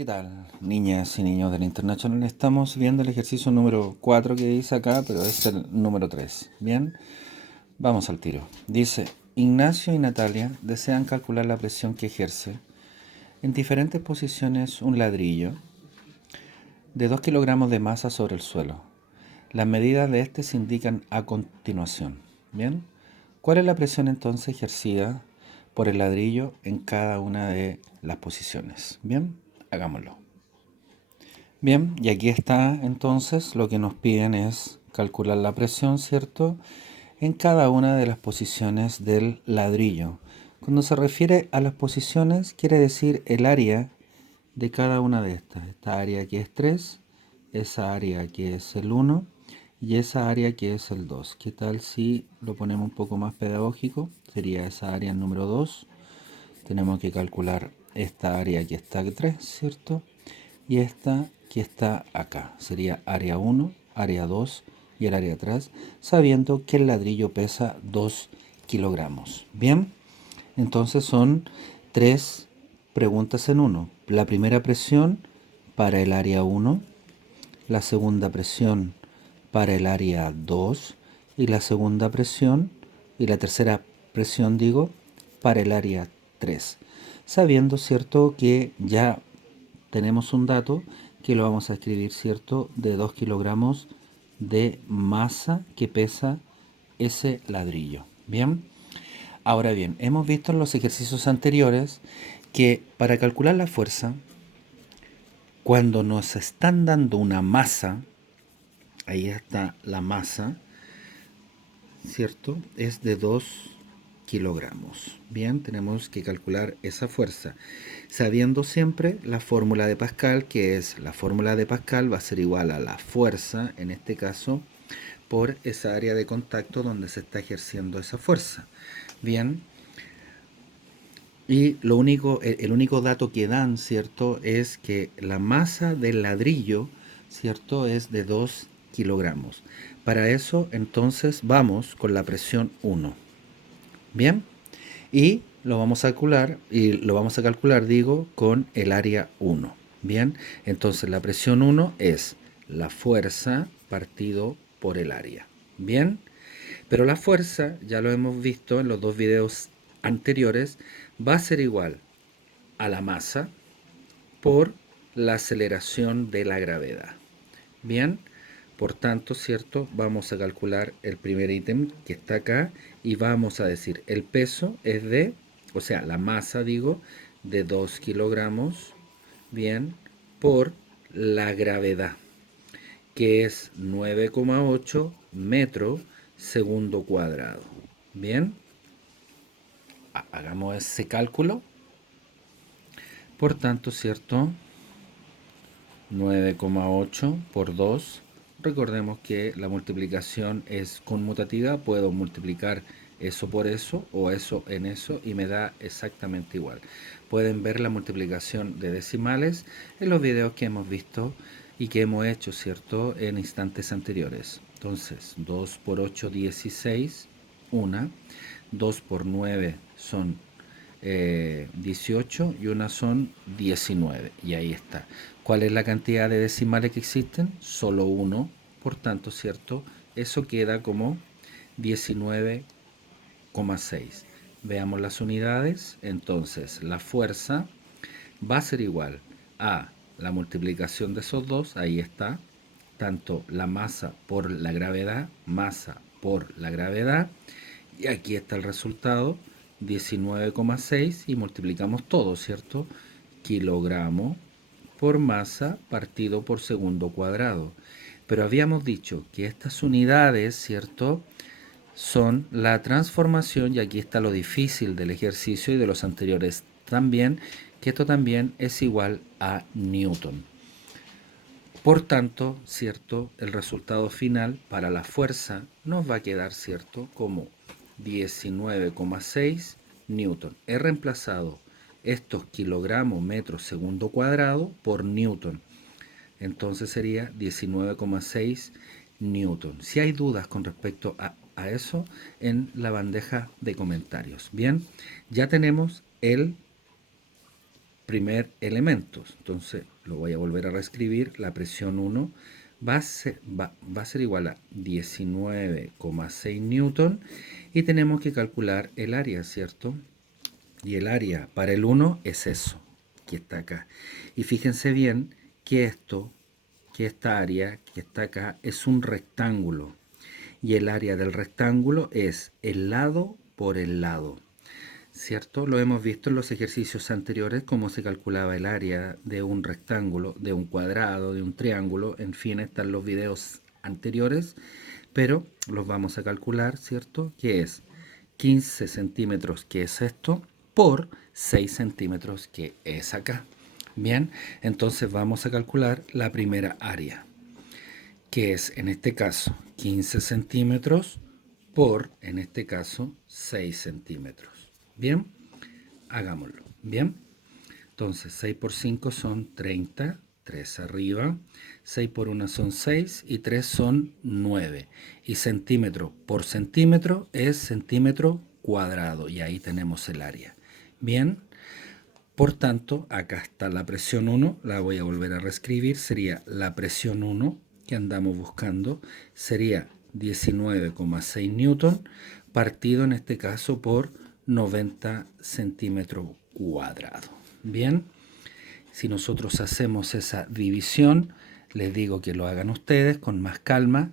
¿Qué tal, niñas y niños del International? Estamos viendo el ejercicio número 4 que dice acá, pero es el número 3. Bien, vamos al tiro. Dice, Ignacio y Natalia desean calcular la presión que ejerce en diferentes posiciones un ladrillo de 2 kilogramos de masa sobre el suelo. Las medidas de este se indican a continuación. Bien, ¿cuál es la presión entonces ejercida por el ladrillo en cada una de las posiciones? Bien, hagámoslo. Bien, y aquí está entonces lo que nos piden es calcular la presión, ¿cierto? En cada una de las posiciones del ladrillo. Cuando se refiere a las posiciones, quiere decir el área de cada una de estas. Esta área que es 3, esa área que es el 1 y esa área que es el 2. ¿Qué tal si lo ponemos un poco más pedagógico? Sería esa área número 2. Tenemos que calcular esta área que está 3, ¿cierto? Y esta que está acá sería área 1, área 2 y el área atrás, sabiendo que el ladrillo pesa 2 kilogramos. Bien, entonces son tres preguntas en uno. La primera presión para el área 1, la segunda presión para el área 2 y la segunda presión y la tercera presión, digo, para el área 3. Sabiendo, ¿cierto?, que ya tenemos un dato que lo vamos a escribir, ¿cierto?, de 2 kilogramos de masa que pesa ese ladrillo. Bien, ahora bien, hemos visto en los ejercicios anteriores que para calcular la fuerza, cuando nos están dando una masa, ahí está la masa, ¿cierto? Es de 2 kilogramos. Bien, tenemos que calcular esa fuerza, sabiendo siempre la fórmula de Pascal, que es la fórmula de Pascal va a ser igual a la fuerza, en este caso, por esa área de contacto donde se está ejerciendo esa fuerza. Bien, y lo único, el único dato que dan, ¿cierto?, es que la masa del ladrillo, ¿cierto?, es de 2 kilogramos. Para eso, entonces, vamos con la presión 1. Bien, y lo vamos a calcular, digo, con el área 1. Bien, entonces la presión 1 es la fuerza partido por el área. Bien, pero la fuerza, ya lo hemos visto en los dos videos anteriores, va a ser igual a la masa por la aceleración de la gravedad. Bien, por tanto, ¿cierto? Vamos a calcular el primer ítem que está acá y vamos a decir el peso es de, o sea, la masa, digo, de 2 kilogramos, bien, por la gravedad, que es 9,8 metros segundo cuadrado. Bien, hagamos ese cálculo. Por tanto, ¿cierto? 9,8 por 2. Recordemos que la multiplicación es conmutativa. Puedo multiplicar eso por eso o eso en eso y me da exactamente igual. Pueden ver la multiplicación de decimales en los videos que hemos visto y que hemos hecho, ¿cierto?, en instantes anteriores. Entonces, 2 por 8, 16. 1. 2 por 9 son 18 y una son 19. Y ahí está. ¿Cuál es la cantidad de decimales que existen? Solo uno. Por tanto, ¿cierto? Eso queda como 19,6. Veamos las unidades. Entonces, la fuerza va a ser igual a la multiplicación de esos dos. Ahí está. Tanto la masa por la gravedad, masa por la gravedad. Y aquí está el resultado, 19,6 y multiplicamos todo, ¿cierto? Kilogramo por masa partido por segundo cuadrado. Pero habíamos dicho que estas unidades, ¿cierto?, son la transformación, y aquí está lo difícil del ejercicio y de los anteriores también, que esto también es igual a Newton. Por tanto, ¿cierto?, el resultado final para la fuerza nos va a quedar, ¿cierto?, como 19,6 newton. He reemplazado estos kilogramos metros segundo cuadrado por newton. Entonces sería 19,6 newton. Si hay dudas con respecto a eso, en la bandeja de comentarios. Bien, ya tenemos el primer elemento. Entonces lo voy a volver a reescribir. La presión 1 va a ser igual a 19,6 newton y tenemos que calcular el área, ¿cierto? Y el área para el 1 es eso, que está acá. Y fíjense bien que esta área que está acá es un rectángulo. Y el área del rectángulo es el lado por el lado. ¿Cierto? Lo hemos visto en los ejercicios anteriores, cómo se calculaba el área de un rectángulo, de un cuadrado, de un triángulo. En fin, están los videos anteriores, pero los vamos a calcular, ¿cierto? Que es 15 centímetros, que es esto, por 6 centímetros, que es acá. Bien, entonces vamos a calcular la primera área, que es en este caso 15 centímetros por, en este caso, 6 centímetros. Bien, hagámoslo. Bien, entonces 6 por 5 son 30, 3 arriba, 6 por 1 son 6 y 3 son 9. Y centímetro por centímetro es centímetro cuadrado y ahí tenemos el área. Bien, por tanto, acá está la presión 1, la voy a volver a reescribir, sería la presión 1 que andamos buscando, sería 19,6 newton, partido en este caso por 90 centímetros cuadrados. Bien, si nosotros hacemos esa división, les digo que lo hagan ustedes con más calma,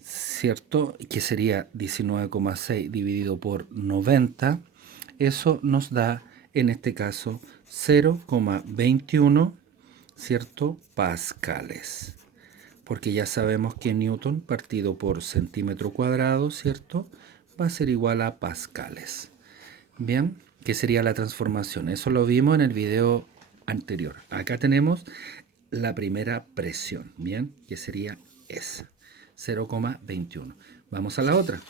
¿cierto? Que sería 19,6 dividido por 90, eso nos da en este caso 0,21, ¿cierto? Pascales. Porque ya sabemos que newton partido por centímetro cuadrado, ¿cierto? Va a ser igual a pascales. Bien, ¿qué sería la transformación? Eso lo vimos en el video anterior. Acá tenemos la primera presión, ¿bien? Que sería esa, 0,21. Vamos a la otra,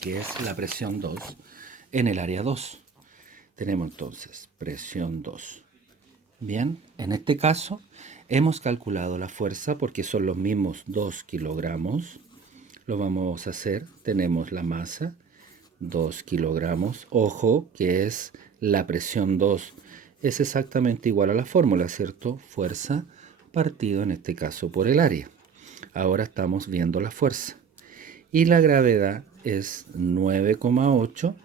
que es la presión 2 en el área 2. Tenemos entonces presión 2. Bien, en este caso hemos calculado la fuerza porque son los mismos 2 kilogramos. Lo vamos a hacer. Tenemos la masa, 2 kilogramos. Ojo que es la presión 2. Es exactamente igual a la fórmula, ¿cierto? Fuerza partido en este caso por el área. Ahora estamos viendo la fuerza. Y la gravedad es 9,8,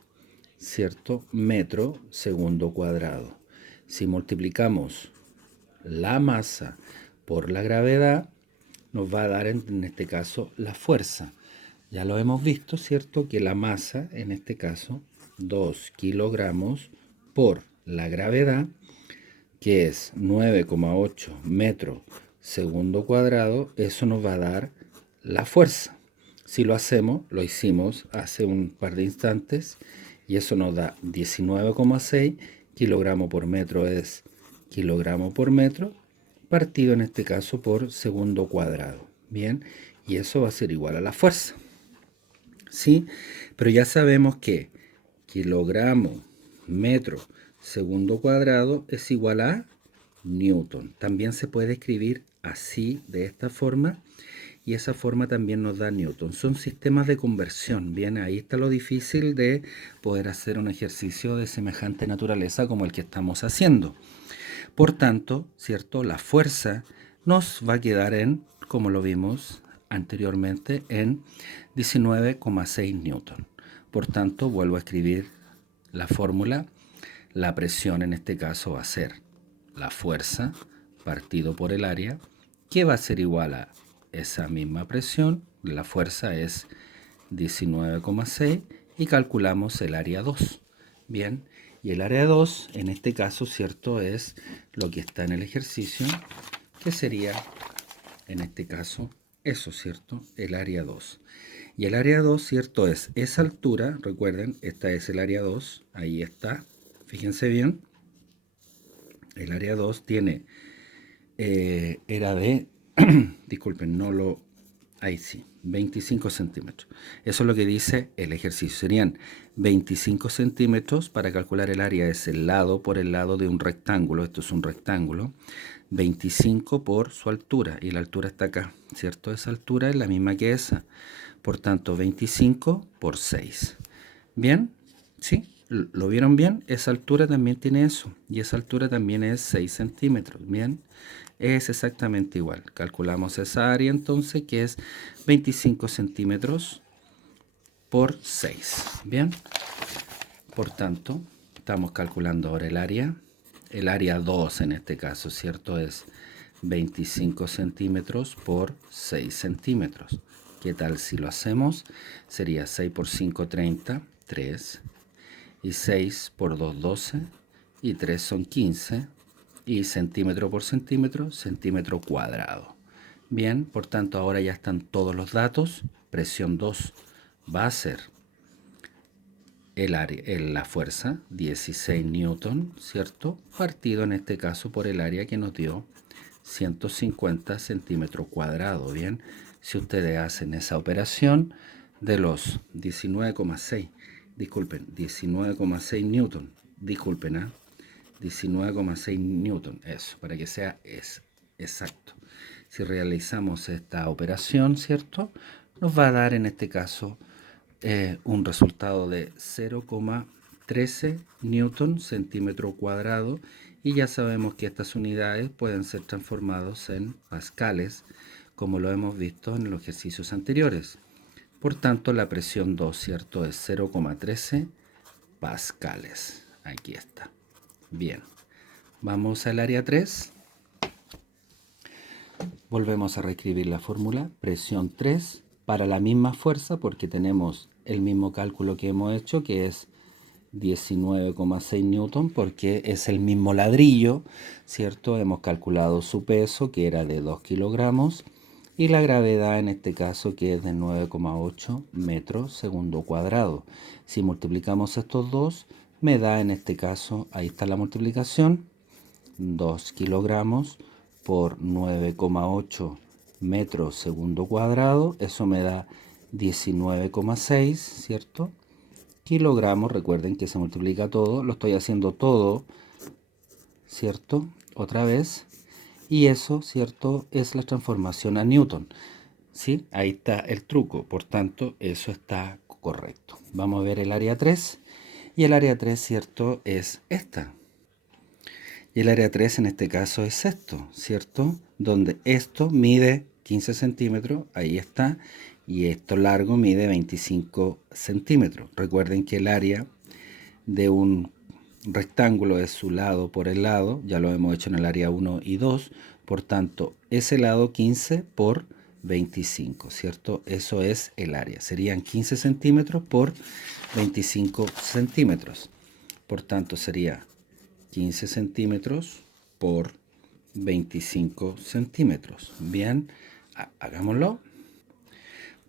¿cierto? Metro segundo cuadrado. Si multiplicamos la masa por la gravedad, nos va a dar en este caso la fuerza. Ya lo hemos visto, ¿cierto? Que la masa, en este caso, 2 kilogramos por la gravedad, que es 9,8 metros segundo cuadrado, eso nos va a dar la fuerza. Si lo hacemos, lo hicimos hace un par de instantes, y eso nos da 19,6 kilogramos por metro es kilogramo por metro, partido en este caso por segundo cuadrado. Bien, y eso va a ser igual a la fuerza. ¿Sí? Pero ya sabemos que kilogramo metro segundo cuadrado es igual a newton. También se puede escribir así, de esta forma, y esa forma también nos da newton. Son sistemas de conversión. Bien, ahí está lo difícil de poder hacer un ejercicio de semejante naturaleza como el que estamos haciendo. Por tanto, ¿cierto? La fuerza nos va a quedar en, como lo vimos anteriormente, en 19,6 newton. Por tanto, vuelvo a escribir la fórmula. La presión en este caso va a ser la fuerza partido por el área, que va a ser igual a esa misma presión. La fuerza es 19,6 y calculamos el área 2. Bien, y el área 2 en este caso, ¿cierto? Es lo que está en el ejercicio, que sería en este caso eso, ¿cierto? El área 2. Y el área 2, ¿cierto? Es esa altura, recuerden, esta es el área 2, ahí está, fíjense bien. El área 2 tiene, era de, disculpen, no lo, ahí sí, 25 centímetros. Eso es lo que dice el ejercicio. Serían 25 centímetros. Para calcular el área es el lado por el lado de un rectángulo. Esto es un rectángulo. 25 por su altura. Y la altura está acá, ¿cierto? Esa altura es la misma que esa. Por tanto, 25 por 6. ¿Bien? ¿Sí? ¿Lo vieron bien? Esa altura también tiene eso. Y esa altura también es 6 centímetros. Bien, es exactamente igual. Calculamos esa área entonces, que es 25 centímetros por 6. Bien, por tanto, estamos calculando ahora el área. El área 2 en este caso, ¿cierto? Es 25 centímetros por 6 centímetros. ¿Qué tal si lo hacemos? Sería 6 por 5, 30, 3. Y 6 por 2, 12. Y 3 son 15. Y centímetro por centímetro, centímetro cuadrado. Bien, por tanto ahora ya están todos los datos. Presión 2 va a ser la fuerza, 16 newton, ¿cierto? Partido en este caso por el área que nos dio 150 centímetros cuadrados. Bien, si ustedes hacen esa operación de los 19,6, disculpen, 19,6 newton, disculpen, 19,6 newton, eso, para que sea exacto. Si realizamos esta operación, ¿cierto? Nos va a dar en este caso un resultado de 0,13 newton centímetro cuadrado, y ya sabemos que estas unidades pueden ser transformadas en pascales, como lo hemos visto en los ejercicios anteriores. Por tanto, la presión 2, ¿cierto?, es 0,13 pascales. Aquí está. Bien, vamos al área 3. Volvemos a reescribir la fórmula. Presión 3 para la misma fuerza, porque tenemos el mismo cálculo que hemos hecho, que es 19,6 newton, porque es el mismo ladrillo, ¿cierto? Hemos calculado su peso, que era de 2 kilogramos, y la gravedad en este caso, que es de 9,8 metros segundo cuadrado. Si multiplicamos estos dos, me da en este caso, ahí está la multiplicación, 2 kilogramos por 9,8 metros segundo cuadrado, eso me da 19,6, ¿cierto? Kilogramos, recuerden que se multiplica todo, lo estoy haciendo todo, ¿cierto? Otra vez, y eso, ¿cierto?, es la transformación a Newton, ¿sí? Ahí está el truco, por tanto, eso está correcto. Vamos a ver el área 3, y el área 3, ¿cierto?, es esta. Y el área 3 en este caso es esto, ¿cierto? Donde esto mide 15 centímetros, ahí está, y esto largo mide 25 centímetros. Recuerden que el área de un rectángulo es su lado por el lado, ya lo hemos hecho en el área 1 y 2, por tanto, ese lado 15 por 25, ¿cierto? Eso es el área, serían 15 centímetros por 25 centímetros. Por tanto, sería 15 centímetros por 25 centímetros. Bien, hagámoslo.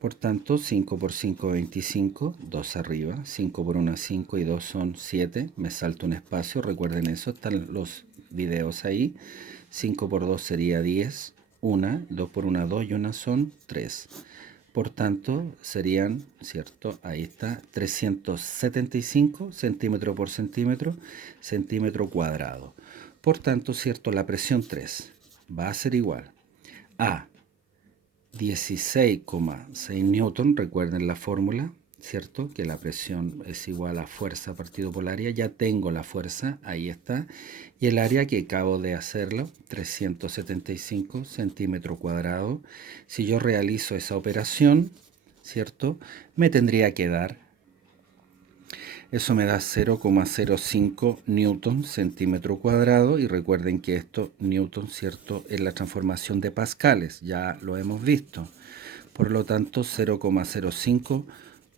Por tanto, 5 por 5, 25, 2 arriba, 5 por 1, 5 y 2 son 7. Me salto un espacio, recuerden eso, están los videos ahí. 5 por 2 sería 10, 1, 2 por 1, 2 y 1 son 3. Por tanto, serían, ¿cierto? Ahí está, 375 centímetro por centímetro, centímetro cuadrado. Por tanto, ¿cierto? La presión 3 va a ser igual a 16,6 newton, recuerden la fórmula, ¿cierto? Que la presión es igual a fuerza partido por el área. Ya tengo la fuerza, ahí está. Y el área que acabo de hacerlo, 375 centímetros cuadrados. Si yo realizo esa operación, ¿cierto?, me tendría que dar, eso me da 0,05 newton centímetro cuadrado, y recuerden que esto, newton, ¿cierto?, es la transformación de pascales, ya lo hemos visto. Por lo tanto, 0,05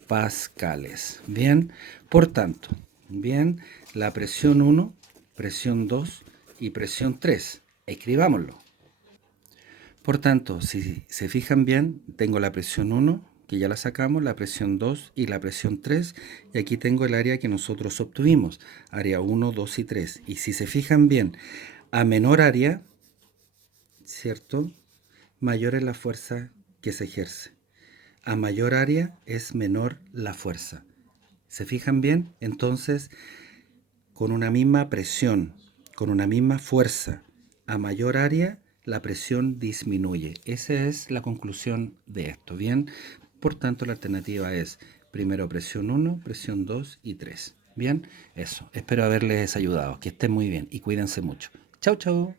pascales. Bien, por tanto, bien, la presión 1, presión 2 y presión 3. Escribámoslo. Por tanto, si se fijan bien, tengo la presión 1, que ya la sacamos, la presión 2 y la presión 3, y aquí tengo el área que nosotros obtuvimos, área 1, 2 y 3. Y si se fijan bien, a menor área, ¿cierto?, mayor es la fuerza que se ejerce. A mayor área es menor la fuerza. ¿Se fijan bien? Entonces, con una misma presión, con una misma fuerza, a mayor área, la presión disminuye. Esa es la conclusión de esto. Bien, por tanto, la alternativa es primero presión 1, presión 2 y 3. Bien, eso. Espero haberles ayudado. Que estén muy bien y cuídense mucho. Chau, chau.